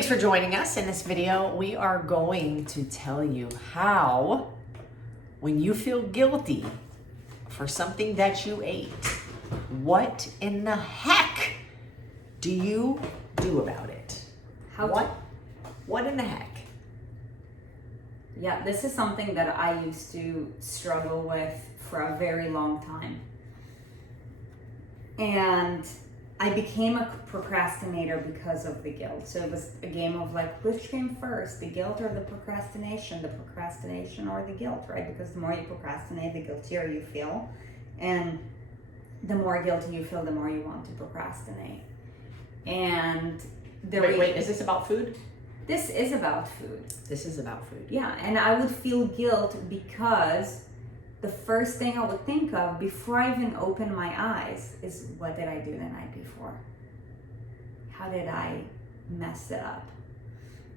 Thanks for joining us. In this video, we are going to tell you how, when you feel guilty for something that you ate, what in the heck do you do about it? What in the heck? Yeah, this is something that I used to struggle with for a very long time. And I became a procrastinator because of the guilt. So it was a game of like, which came first, the guilt or the procrastination or the guilt, right? Because the more you procrastinate, the guiltier you feel. And the more guilty you feel, the more you want to procrastinate. And Wait, is this about food? This is about food. This is about food. Yeah, and I would feel guilt because the first thing I would think of before I even open my eyes is, what did I do the night before? How did I mess it up?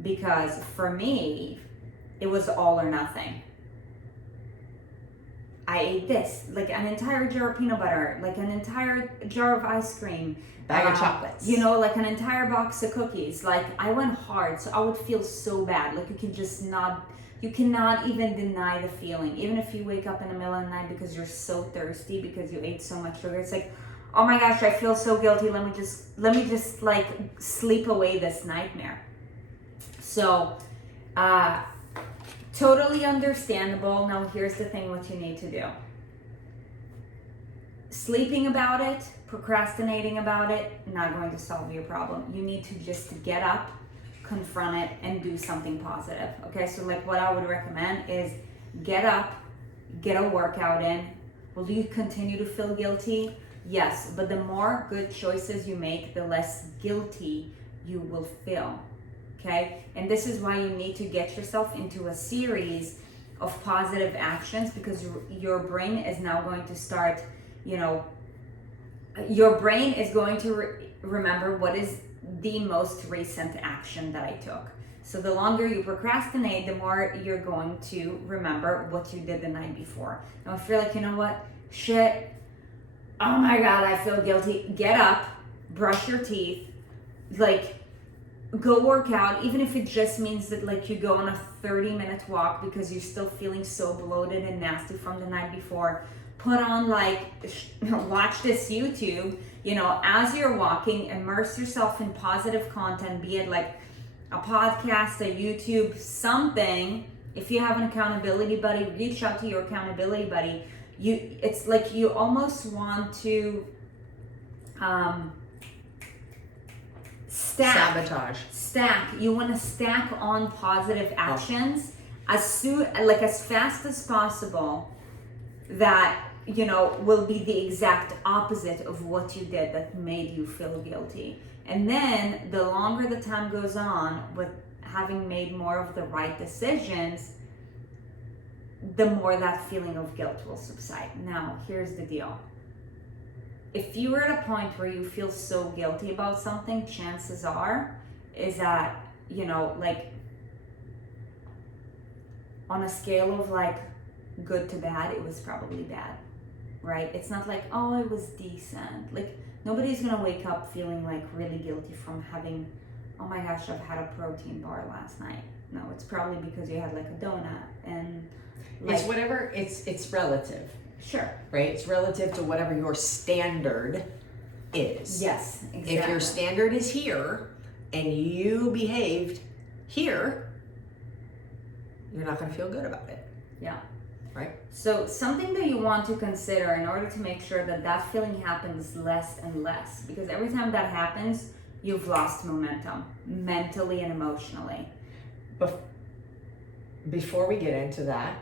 Because for me, it was all or nothing. I ate this, like an entire jar of peanut butter, like an entire jar of ice cream, Bag of chocolates. You know, like an entire box of cookies. Like I went hard, so I would feel so bad. Like you cannot even deny the feeling. Even if you wake up in the middle of the night because you're so thirsty because you ate so much sugar, it's like, oh my gosh, I feel so guilty. Let me just like sleep away this nightmare. So, totally understandable. Now here's the thing, what you need to do. Sleeping about it, procrastinating about it, not going to solve your problem. You need to just get up, confront it, and do something positive. Okay, so like what I would recommend is get up, get a workout in. Will you continue to feel guilty? Yes, but the more good choices you make, the less guilty you will feel. Okay, and this is why you need to get yourself into a series of positive actions, because your brain is now going to start, your brain is going to remember what is the most recent action that I took. So the longer you procrastinate, the more you're going to remember what you did the night before. Now if you're like, you know what, shit, oh my God, I feel guilty, get up, brush your teeth, like go work out, even if it just means that like you go on a 30-minute walk because you're still feeling so bloated and nasty from the night before. Put on watch this YouTube, as you're walking, immerse yourself in positive content, be it like a podcast, a YouTube, something. If you have an accountability buddy, reach out to your accountability buddy. It's like you almost want to Sabotage. You want to stack on positive actions as fast as possible that will be the exact opposite of what you did that made you feel guilty. And then the longer the time goes on with having made more of the right decisions, the more that feeling of guilt will subside. Now, here's the deal. If you are at a point where you feel so guilty about something, chances are is that, on a scale of like good to bad, it was probably bad, right? It's not like, oh, it was decent. Like nobody's gonna wake up feeling like really guilty from having, oh my gosh, I've had a protein bar last night. No, it's probably because you had like a donut and It's whatever, it's relative. Sure. Right? It's relative to whatever your standard is. Yes, exactly. If your standard is here and you behaved here, you're not going to feel good about it. Yeah. Right? So something that you want to consider in order to make sure that feeling happens less and less, because every time that happens, you've lost momentum mentally and emotionally. Before we get into that,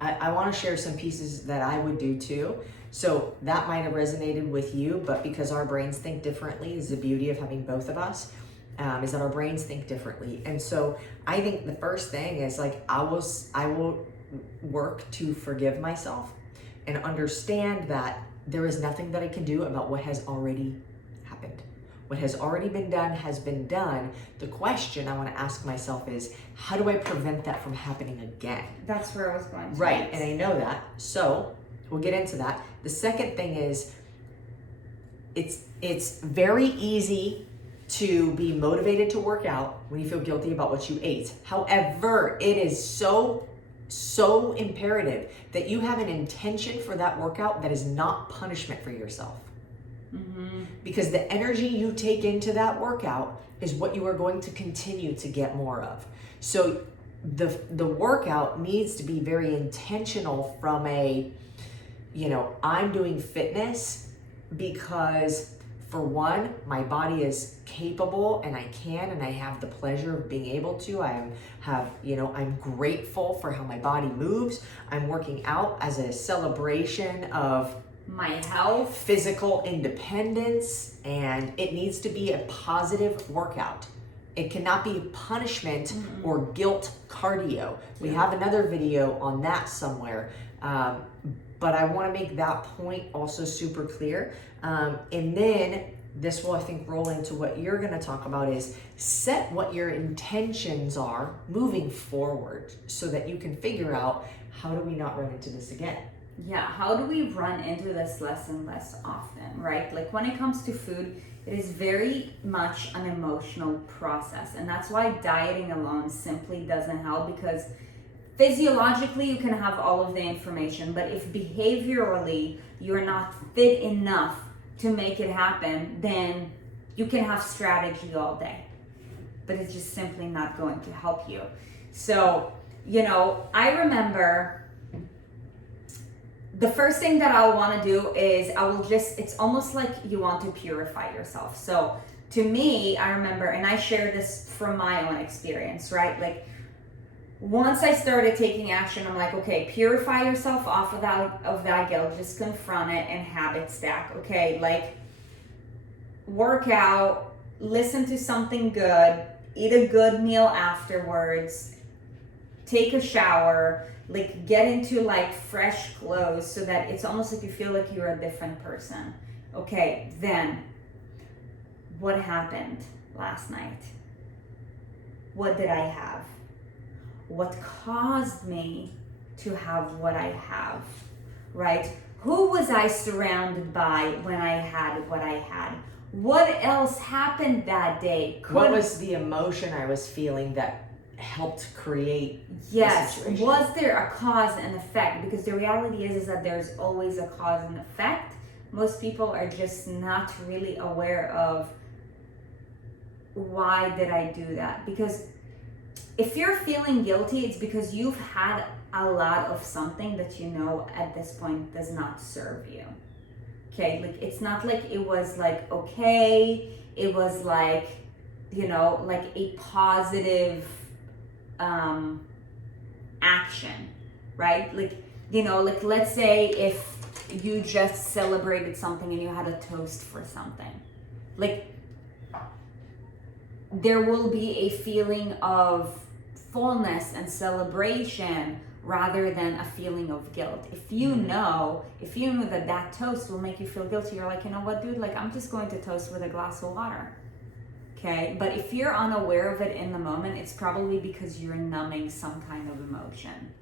I want to share some pieces that I would do too. So that might have resonated with you, but because our brains think differently is the beauty of having both of us, is that our brains think differently. And so I think the first thing is like, I will work to forgive myself and understand that there is nothing that I can do about what has already happened. What has already been done has been done. The question I want to ask myself is, how do I prevent that from happening again? That's where I was going to. Right, and I know that. So we'll get into that. The second thing is, it's very easy to be motivated to work out when you feel guilty about what you ate. However, it is so imperative that you have an intention for that workout that is not punishment for yourself. Because the energy you take into that workout is what you are going to continue to get more of. So the workout needs to be very intentional from a, I'm doing fitness because, for one, my body is capable and I can and I have the pleasure of being able to. I'm grateful for how my body moves. I'm working out as a celebration of my health, physical independence, and it needs to be a positive workout. It cannot be punishment or guilt cardio. We have another video on that somewhere. But I want to make that point also super clear. And then this will, I think, roll into what you're going to talk about is set what your intentions are moving forward so that you can figure out, how do we not run into this again? Yeah, how do we run into this less and less often, right? Like when it comes to food, it is very much an emotional process. And that's why dieting alone simply doesn't help, because physiologically you can have all of the information, but if behaviorally you're not fit enough to make it happen, then you can have strategy all day, but it's just simply not going to help you. So, I remember the first thing that I'll want to do is it's almost like you want to purify yourself. So to me, I remember, and I share this from my own experience, right? Like once I started taking action, I'm like, okay, purify yourself off of that guilt, just confront it and habit stack. Okay, like work out, listen to something good, eat a good meal afterwards, take a shower, like get into like fresh clothes so that it's almost like you feel like you're a different person. Okay, then what happened last night? What did I have? What caused me to have what I have, right? Who was I surrounded by when I had what I had? What else happened that day? What was the emotion I was feeling that helped create yes the situation? Was there a cause and effect? Because the reality is that there's always a cause and effect. Most people are just not really aware of, why did I do that? Because if you're feeling guilty, it's because you've had a lot of something that at this point does not serve you. Okay, like it's not like it was like okay, it was like like a positive action, right? Like like let's say if you just celebrated something and you had a toast for something, like there will be a feeling of fullness and celebration rather than a feeling of guilt. If you know that toast will make you feel guilty, you're like, you know what, dude, like I'm just going to toast with a glass of water. Okay, but if you're unaware of it in the moment, it's probably because you're numbing some kind of emotion.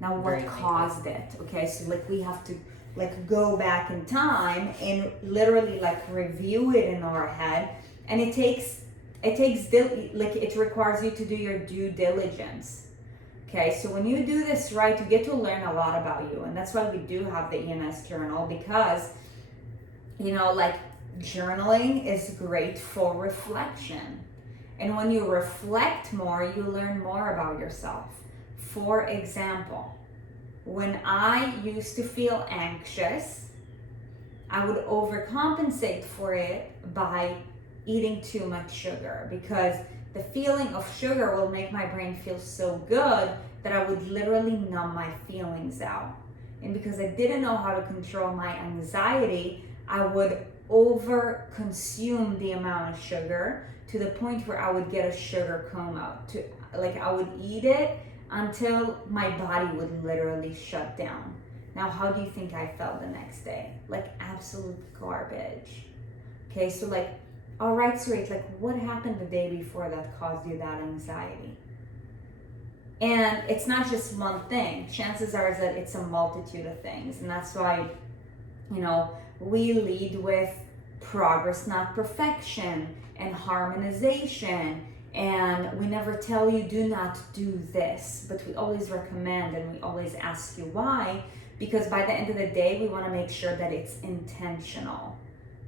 Now, what caused it? Okay, so like we have to like go back in time and literally like review it in our head, and it requires you to do your due diligence. Okay, so when you do this right, you get to learn a lot about you, and that's why we do have the EMS journal, because like journaling is great for reflection. And when you reflect more, you learn more about yourself. For example, when I used to feel anxious, I would overcompensate for it by eating too much sugar, because the feeling of sugar will make my brain feel so good that I would literally numb my feelings out. And because I didn't know how to control my anxiety, I would over consume the amount of sugar to the point where I would get a sugar coma. I would eat it until my body would literally shut down. Now, how do you think I felt the next day? Like absolute garbage. Okay, so like, all right, Sarit, like what happened the day before that caused you that anxiety? And it's not just one thing. Chances are that it's a multitude of things. And that's why, we lead with progress, not perfection. and harmonization, and we never tell you do not do this, but we always recommend and we always ask you why, because by the end of the day, we want to make sure that it's intentional.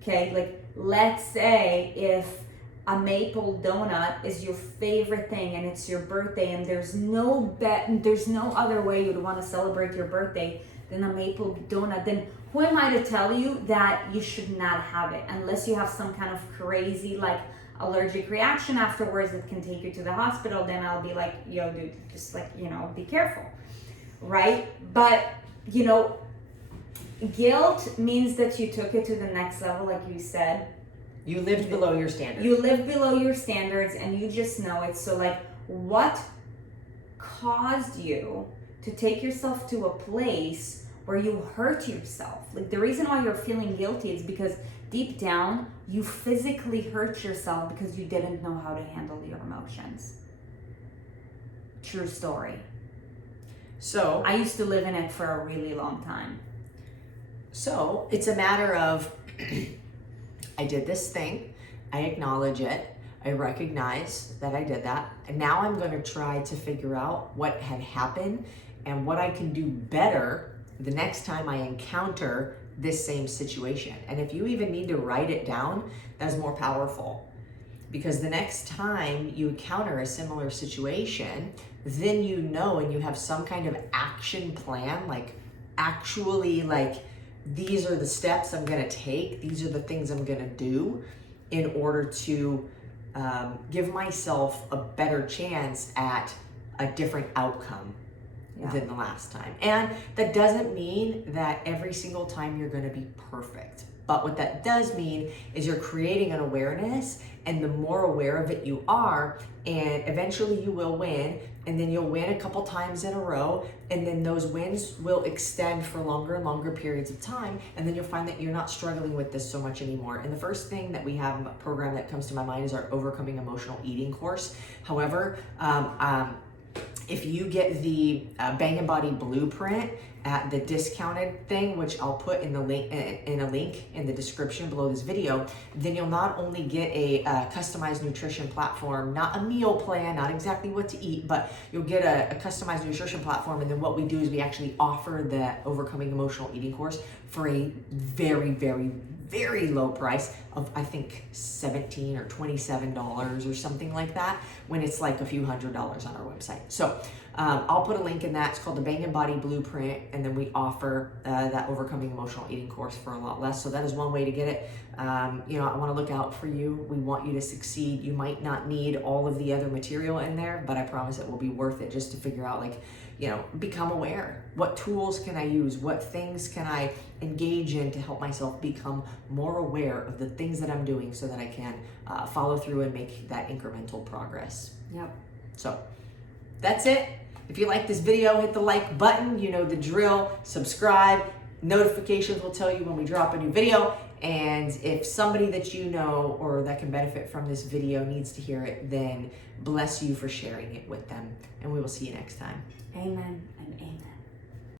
Okay, like let's say if a maple donut is your favorite thing and it's your birthday and there's no other way you'd want to celebrate your birthday than a maple donut, then who am I to tell you that you should not have it, unless you have some kind of crazy like allergic reaction afterwards that can take you to the hospital. Then I'll be like, yo dude, just like, be careful, right? But guilt means that you took it to the next level, like you said. You lived below your standards. You lived below your standards and you just know it. So like, what caused you to take yourself to a place where you hurt yourself? Like the reason why you're feeling guilty is because deep down, you physically hurt yourself because you didn't know how to handle your emotions. True story. So I used to live in it for a really long time. So it's a matter of, I did this thing, I acknowledge it, I recognize that I did that, and now I'm going to try to figure out what had happened and what I can do better the next time I encounter this same situation. And if you even need to write it down, that's more powerful, because the next time you encounter a similar situation, then you know and you have some kind of action plan, like actually like, these are the steps I'm gonna take, these are the things I'm gonna do in order to give myself a better chance at a different outcome than the last time. And that doesn't mean that every single time you're gonna be perfect. But what that does mean is you're creating an awareness, and the more aware of it you are, and eventually you will win, and then you'll win a couple times in a row, and then those wins will extend for longer and longer periods of time, and then you'll find that you're not struggling with this so much anymore. And the first thing that we have, a program that comes to my mind, is our Overcoming Emotional Eating course. However, if you get the Bang and Body Blueprint at the discounted thing, which I'll put in the link in a link in the description below this video, then you'll not only get a customized nutrition platform, not a meal plan, not exactly what to eat, but you'll get a customized nutrition platform. And then what we do is we actually offer the Overcoming Emotional Eating course for a very, very, very low price of, I think, $17 or $27 or something like that, when it's like a few $100s on our website. So I'll put a link in that. It's called the Bang and Body Blueprint, and then we offer that Overcoming Emotional Eating course for a lot less. So that is one way to get it. I want to look out for you. We want you to succeed. You might not need all of the other material in there, but I promise it will be worth it, just to figure out, like, become aware. What tools can I use? What things can I engage in to help myself become more aware of the things that I'm doing, so that I can follow through and make that incremental progress. Yep. So that's it. If you like this video, hit the like button. You know the drill. Subscribe. Notifications will tell you when we drop a new video. And if somebody that you know or that can benefit from this video needs to hear it, then bless you for sharing it with them. And we will see you next time. Amen and amen.